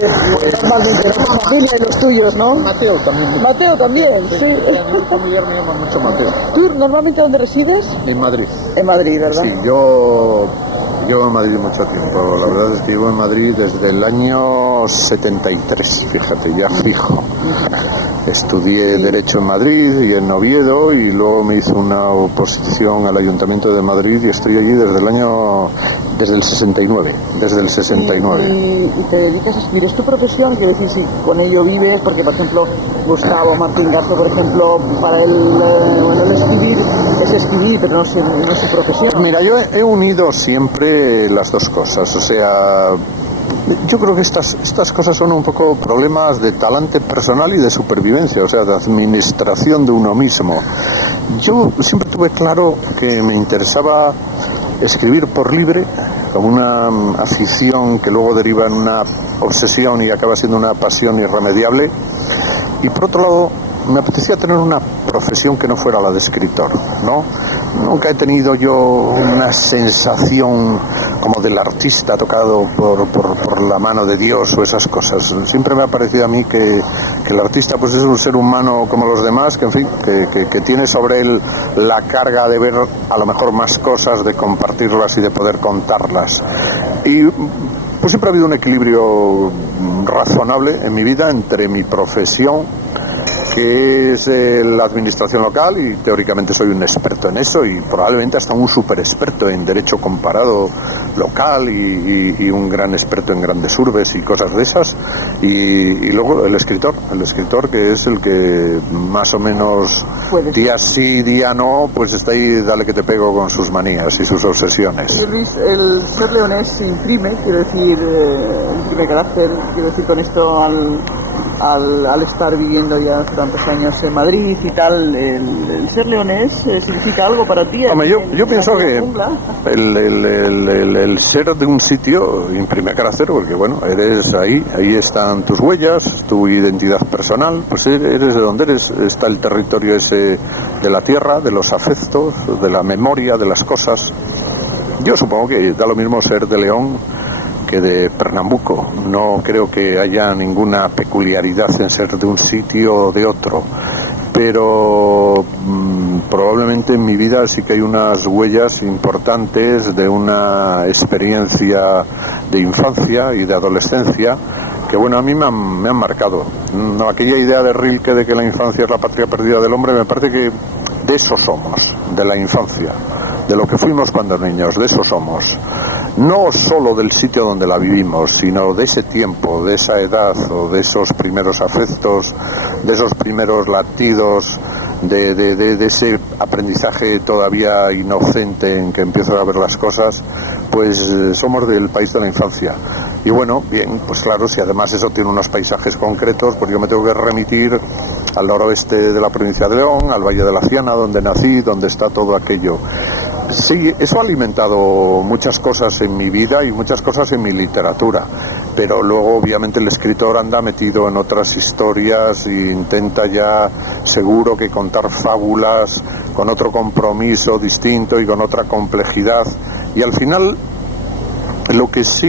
Normalmente, la familia y los tuyos, ¿no? Mateo también. Mateo también, sí. Mi familiar me llama mucho Mateo. ¿Tú normalmente dónde resides? En Madrid. En Madrid, ¿verdad? Sí, yo llevo en Madrid mucho tiempo. La verdad es que llevo en Madrid desde el año 73, fíjate, ya fijo. Estudié Derecho en Madrid y en Oviedo y luego me hice una oposición al Ayuntamiento de Madrid y estoy allí desde el 69, desde el 69. Y te dedicas a escribir, ¿es tu profesión? Quiero decir, si con ello vives, porque por ejemplo Gustavo Martín Garzón, por ejemplo, para él, el escribir es escribir, pero no es su profesión. Mira, yo he unido siempre las dos cosas, o sea, yo creo que estas cosas son un poco problemas de talante personal y de supervivencia, o sea, de administración de uno mismo. Yo siempre tuve claro que me interesaba escribir por libre, como una afición que luego deriva en una obsesión y acaba siendo una pasión irremediable. Y por otro lado, me apetecía tener una profesión que no fuera la de escritor, ¿no? Nunca he tenido yo una sensación como del artista tocado por la mano de Dios o esas cosas. Siempre me ha parecido a mí que el artista pues es un ser humano como los demás, que en fin, que tiene sobre él la carga de ver a lo mejor más cosas, de compartirlas y de poder contarlas. Y pues siempre ha habido un equilibrio razonable en mi vida entre mi profesión, que es la administración local, y teóricamente soy un experto en eso y probablemente hasta un súper experto en derecho comparado local y un gran experto en grandes urbes y cosas de esas, y luego el escritor que es el que más o menos día sí, día no, pues está ahí, dale que te pego con sus manías y sus obsesiones. Y Luis, el ser leonés se imprime, quiero decir, imprime carácter, quiero decir con esto al estar viviendo ya tantos años en Madrid y tal, el ser leonés significa algo para ti. Hombre, yo pienso que el ser de un sitio imprime carácter porque, bueno, eres ahí están tus huellas, tu identidad personal, pues eres de donde eres, está el territorio ese de la tierra, de los afectos, de la memoria, de las cosas. Yo supongo que da lo mismo ser de León que de Pernambuco. No creo que haya ninguna peculiaridad en ser de un sitio o de otro, pero probablemente en mi vida sí que hay unas huellas importantes de una experiencia de infancia y de adolescencia que, bueno, a mí me han marcado. No, aquella idea de Rilke de que la infancia es la patria perdida del hombre, me parece que de eso somos, de la infancia, de lo que fuimos cuando niños, de eso somos. No solo del sitio donde la vivimos, sino de ese tiempo, de esa edad, o de esos primeros afectos, de esos primeros latidos, de ese aprendizaje todavía inocente en que empiezo a ver las cosas, pues somos del país de la infancia. Y bueno, bien, pues claro, si además eso tiene unos paisajes concretos, pues yo me tengo que remitir al noroeste de la provincia de León, al Valle de la Ciana, donde nací, donde está todo aquello. Sí, eso ha alimentado muchas cosas en mi vida y muchas cosas en mi literatura, pero luego obviamente el escritor anda metido en otras historias e intenta ya seguro que contar fábulas con otro compromiso distinto y con otra complejidad, y al final lo que sí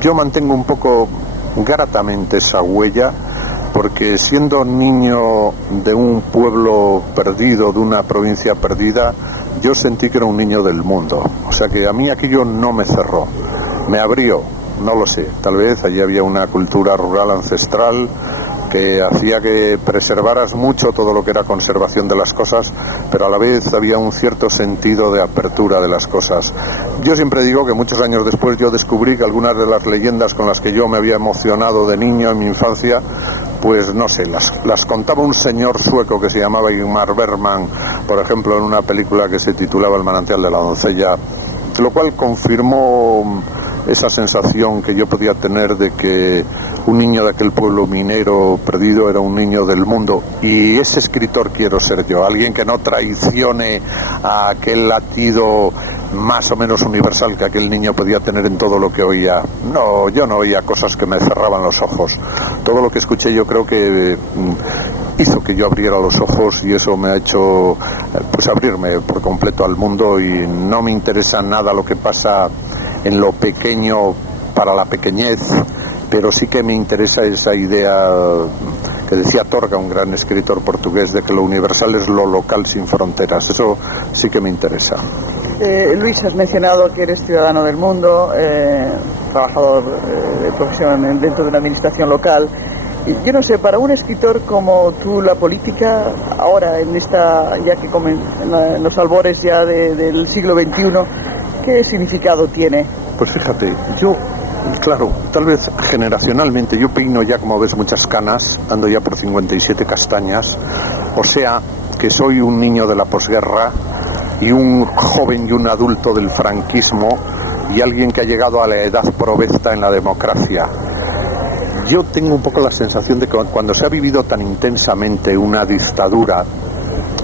yo mantengo un poco gratamente esa huella, porque siendo niño de un pueblo perdido, de una provincia perdida, yo sentí que era un niño del mundo. O sea que a mí aquello no me cerró, me abrió, no lo sé. Tal vez allí había una cultura rural ancestral que hacía que preservaras mucho todo lo que era conservación de las cosas, pero a la vez había un cierto sentido de apertura de las cosas. Yo siempre digo que muchos años después yo descubrí que algunas de las leyendas con las que yo me había emocionado de niño en mi infancia, pues no sé, las contaba un señor sueco que se llamaba Ingmar Bergman, por ejemplo, en una película que se titulaba El manantial de la doncella, lo cual confirmó esa sensación que yo podía tener de que un niño de aquel pueblo minero perdido era un niño del mundo, y ese escritor quiero ser yo, alguien que no traicione a aquel latido más o menos universal que aquel niño podía tener en todo lo que oía. No, yo no oía cosas que me cerraban los ojos. Todo lo que escuché yo creo que hizo que yo abriera los ojos, y eso me ha hecho pues abrirme por completo al mundo, y no me interesa nada lo que pasa en lo pequeño para la pequeñez, pero sí que me interesa esa idea que decía Torga, un gran escritor portugués, de que lo universal es lo local sin fronteras. Eso sí que me interesa. Luis, has mencionado que eres ciudadano del mundo, trabajador de profesión dentro de una administración local. Yo no sé, para un escritor como tú, la política, ahora en esta, ya que en los albores ya del siglo XXI, ¿qué significado tiene? Pues fíjate, yo, claro, tal vez generacionalmente, yo peino ya, como ves, muchas canas, ando ya por 57 castañas, o sea, que soy un niño de la posguerra y un joven y un adulto del franquismo y alguien que ha llegado a la edad provesta en la democracia. Yo tengo un poco la sensación de que cuando se ha vivido tan intensamente una dictadura,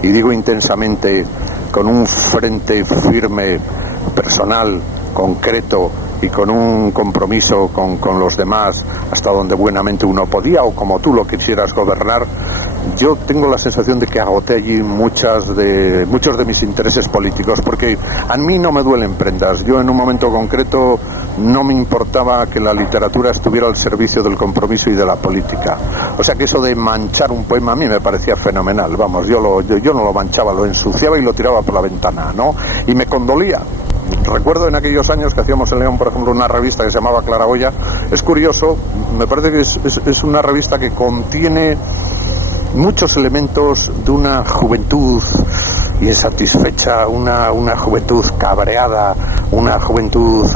y digo intensamente con un frente firme, personal, concreto y con un compromiso con los demás hasta donde buenamente uno podía, o como tú lo quisieras gobernar, yo tengo la sensación de que agoté allí muchos de mis intereses políticos, porque a mí no me duelen prendas. Yo en un momento concreto no me importaba que la literatura estuviera al servicio del compromiso y de la política. O sea que eso de manchar un poema a mí me parecía fenomenal. Vamos, yo no lo manchaba, lo ensuciaba y lo tiraba por la ventana, ¿no? Y me condolía. Recuerdo en aquellos años que hacíamos en León, por ejemplo, una revista que se llamaba Claraboya. Es curioso, me parece que es una revista que contiene muchos elementos de una juventud insatisfecha, una juventud cabreada, una juventud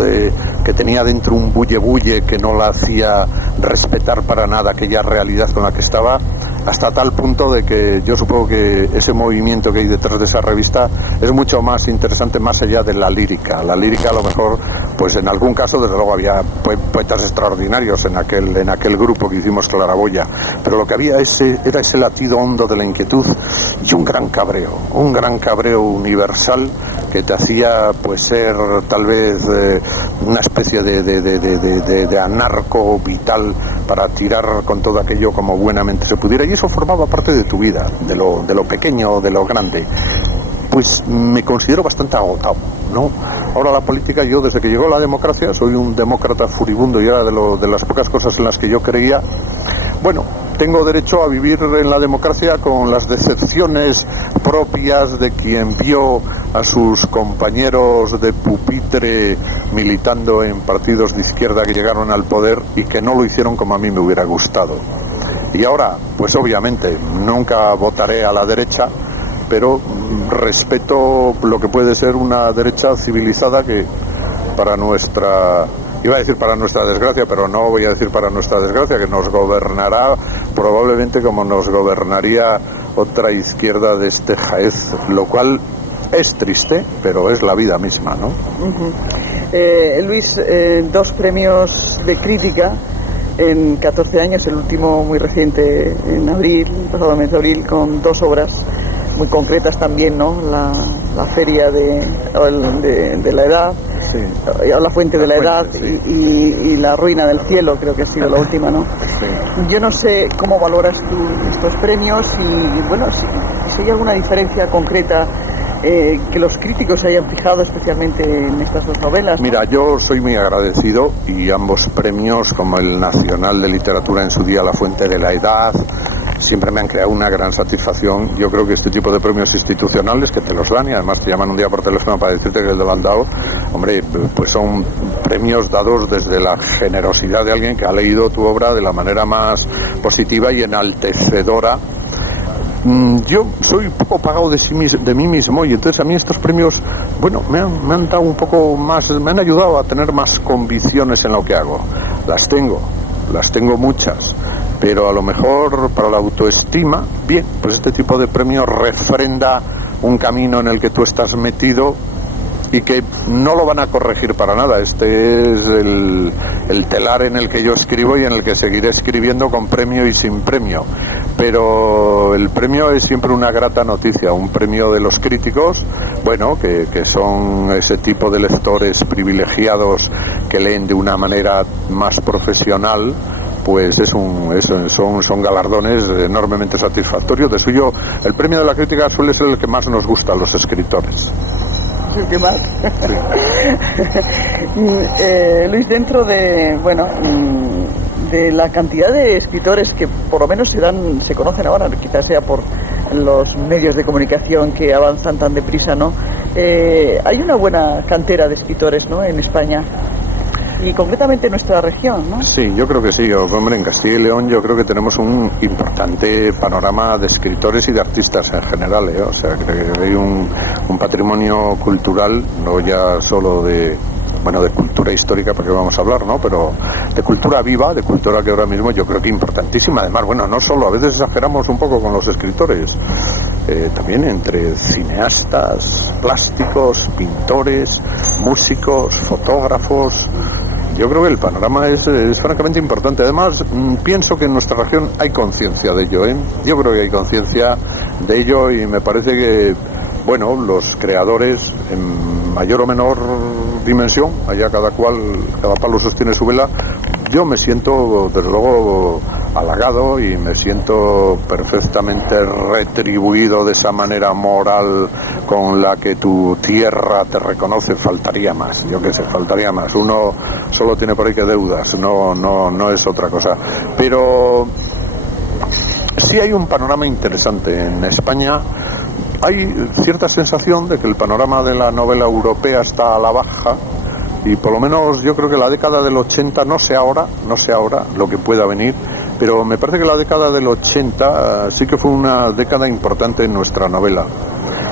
que tenía dentro un bulle que no la hacía respetar para nada aquella realidad con la que estaba, hasta tal punto de que yo supongo que ese movimiento que hay detrás de esa revista es mucho más interesante, más allá de la lírica. La lírica, a lo mejor, pues en algún caso, desde luego, había poetas extraordinarios en aquel grupo que hicimos Claraboya, pero lo que había era ese latido hondo de la inquietud y un gran cabreo universal que te hacía pues ser tal vez una especie de anarco vital para tirar con todo aquello como buenamente se pudiera, y eso formaba parte de tu vida, de lo pequeño, de lo grande. Pues me considero bastante agotado, ¿no? Ahora la política, yo desde que llegó la democracia soy un demócrata furibundo, y era de las pocas cosas en las que yo creía. Bueno, tengo derecho a vivir en la democracia con las decepciones propias de quien vio a sus compañeros de pupitre militando en partidos de izquierda que llegaron al poder y que no lo hicieron como a mí me hubiera gustado. Y ahora, pues obviamente, nunca votaré a la derecha, pero respeto lo que puede ser una derecha civilizada que para nuestra... Iba a decir para nuestra desgracia, pero no voy a decir para nuestra desgracia, que nos gobernará probablemente como nos gobernaría otra izquierda de este jaez, lo cual es triste, pero es la vida misma, ¿no? Luis, 2 premios de crítica en 14 años, el último muy reciente en abril, el pasado mes de abril, con 2 obras muy concretas también, ¿no? La feria de la edad, sí, o la fuente de la edad, sí, y la ruina del cielo, creo que ha sido la última, ¿no? Sí. Yo no sé cómo valoras tú estos premios y bueno, si hay alguna diferencia concreta que los críticos se hayan fijado especialmente en estas 2 novelas, ¿no? Mira, yo soy muy agradecido, y ambos premios, como el Nacional de Literatura en su día, La Fuente de la Edad, siempre me han creado una gran satisfacción. Yo creo que este tipo de premios institucionales que te los dan, y además te llaman un día por teléfono para decirte que te lo han dado, hombre, pues son premios dados desde la generosidad de alguien que ha leído tu obra de la manera más positiva y enaltecedora. Yo soy un poco pagado de mí mismo, y entonces a mí estos premios, bueno, me han dado un poco más, me han ayudado a tener más convicciones en lo que hago. Las tengo muchas, pero a lo mejor para la autoestima, bien, pues este tipo de premios refrenda un camino en el que tú estás metido y que no lo van a corregir para nada. Este es el telar en el que yo escribo y en el que seguiré escribiendo, con premio y sin premio. Pero el premio es siempre una grata noticia, un premio de los críticos, bueno, que son ese tipo de lectores privilegiados que leen de una manera más profesional. Pues son galardones enormemente satisfactorios. De suyo, el premio de la crítica suele ser el que más nos gusta a los escritores. ¿Qué más? Sí. Luis, dentro de de la cantidad de escritores que por lo menos se conocen ahora, quizás sea por los medios de comunicación que avanzan tan deprisa, ¿no? Hay una buena cantera de escritores, ¿no?, en España. Y concretamente en nuestra región, ¿no? Sí, yo creo que sí. Hombre, en Castilla y León yo creo que tenemos un importante panorama de escritores y de artistas en general, ¿eh? O sea, creo que hay un patrimonio cultural, no ya solo de cultura histórica, porque vamos a hablar, ¿no? Pero de cultura viva, de cultura que ahora mismo yo creo que importantísima. Además, bueno, no solo, a veces exageramos un poco con los escritores, también entre cineastas, plásticos, pintores, músicos, fotógrafos. Yo creo que el panorama es francamente importante. Además, pienso que en nuestra región hay conciencia de ello, ¿eh? Yo creo que hay conciencia de ello y me parece que, bueno, los creadores en mayor o menor dimensión, allá cada palo sostiene su vela. Yo me siento, desde luego, halagado y me siento perfectamente retribuido de esa manera moral con la que tu tierra te reconoce. Faltaría más, yo qué sé, faltaría más. Uno solo tiene por ahí que deudas, no es otra cosa. Pero sí hay un panorama interesante en España. Hay cierta sensación de que el panorama de la novela europea está a la baja, y por lo menos yo creo que la década del 80, no sé ahora lo que pueda venir, pero me parece que la década del 80 sí que fue una década importante en nuestra novela.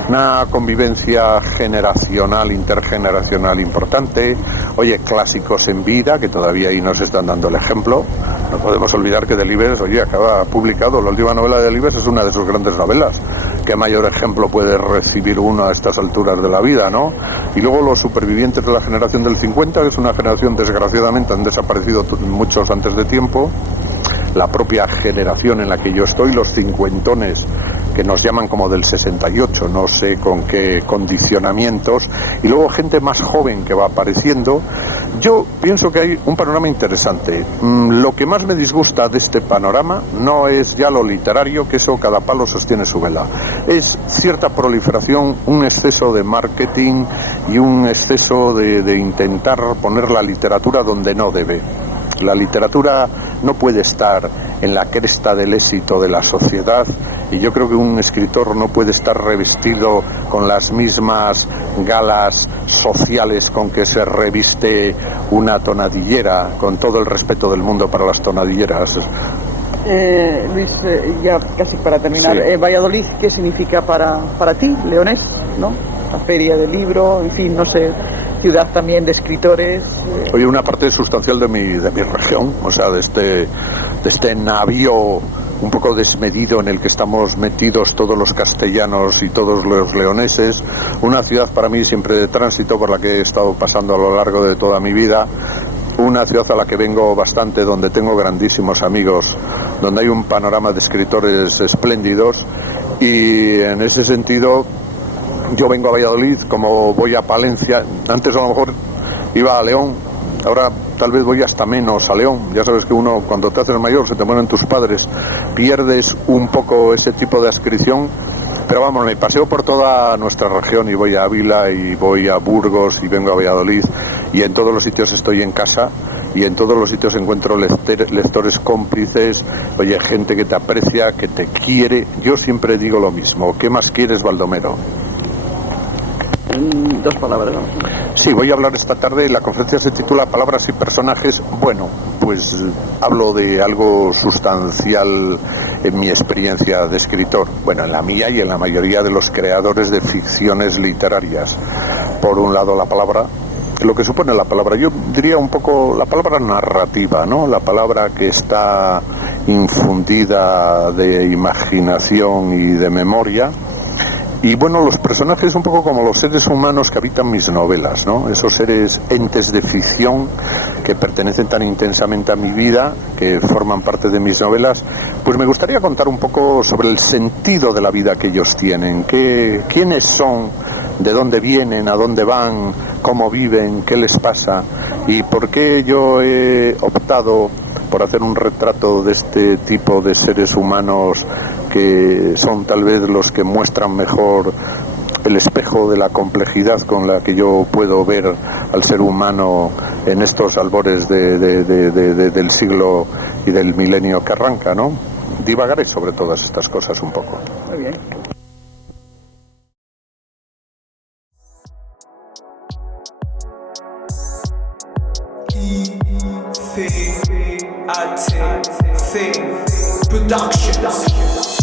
Una convivencia generacional, intergeneracional importante. Oye, clásicos en vida, que todavía ahí nos están dando el ejemplo. No podemos olvidar que Delibes, acaba publicado, la última novela de Delibes es una de sus grandes novelas. ¿Qué mayor ejemplo puede recibir uno a estas alturas de la vida, no? Y luego los supervivientes de la generación del 50, que es una generación, desgraciadamente, han desaparecido muchos antes de tiempo. La propia generación en la que yo estoy, los cincuentones, que nos llaman como del 68, no sé con qué condicionamientos, y luego gente más joven que va apareciendo. Yo pienso que hay un panorama interesante. Lo que más me disgusta de este panorama no es ya lo literario, que eso cada palo sostiene su vela. Es cierta proliferación, un exceso de marketing y un exceso de intentar poner la literatura donde no debe. La literatura no puede estar en la cresta del éxito de la sociedad, y yo creo que un escritor no puede estar revestido con las mismas galas sociales con que se reviste una tonadillera, con todo el respeto del mundo para las tonadilleras. Luis, ya casi para terminar, sí. Valladolid, ¿qué significa para ti, leonés, ¿no? La feria del libro, en fin, no sé, ciudad también de escritores. Oye, una parte sustancial de mi región, o sea, de este navío un poco desmedido en el que estamos metidos todos los castellanos y todos los leoneses. Una ciudad para mí siempre de tránsito, por la que he estado pasando a lo largo de toda mi vida. Una ciudad a la que vengo bastante, donde tengo grandísimos amigos, donde hay un panorama de escritores espléndidos, y en ese sentido yo vengo a Valladolid como voy a Palencia. Antes a lo mejor iba a León, ahora tal vez voy hasta menos a León. Ya sabes que uno, cuando te haces mayor, se te mueren tus padres, pierdes un poco ese tipo de adscripción. Pero vamos, me paseo por toda nuestra región y voy a Ávila y voy a Burgos y vengo a Valladolid, y en todos los sitios estoy en casa, y en todos los sitios encuentro lectores cómplices, oye, gente que te aprecia, que te quiere. Yo siempre digo lo mismo: ¿qué más quieres, Baldomero? En 2 palabras, ¿no? Sí, voy a hablar esta tarde. La conferencia se titula Palabras y personajes. Bueno, pues hablo de algo sustancial en mi experiencia de escritor. Bueno, en la mía y en la mayoría de los creadores de ficciones literarias. Por un lado, la palabra, lo que supone la palabra, yo diría un poco la palabra narrativa, ¿no? La palabra que está infundida de imaginación y de memoria. Y bueno, los personajes un poco como los seres humanos que habitan mis novelas, ¿no? Esos seres, entes de ficción que pertenecen tan intensamente a mi vida, que forman parte de mis novelas. Pues me gustaría contar un poco sobre el sentido de la vida que ellos tienen, quiénes son, de dónde vienen, a dónde van, cómo viven, qué les pasa, y por qué yo he optado por hacer un retrato de este tipo de seres humanos, que son tal vez los que muestran mejor el espejo de la complejidad con la que yo puedo ver al ser humano en estos albores del siglo y del milenio que arranca, ¿no? Divagaré sobre todas estas cosas un poco. Muy bien. Productions.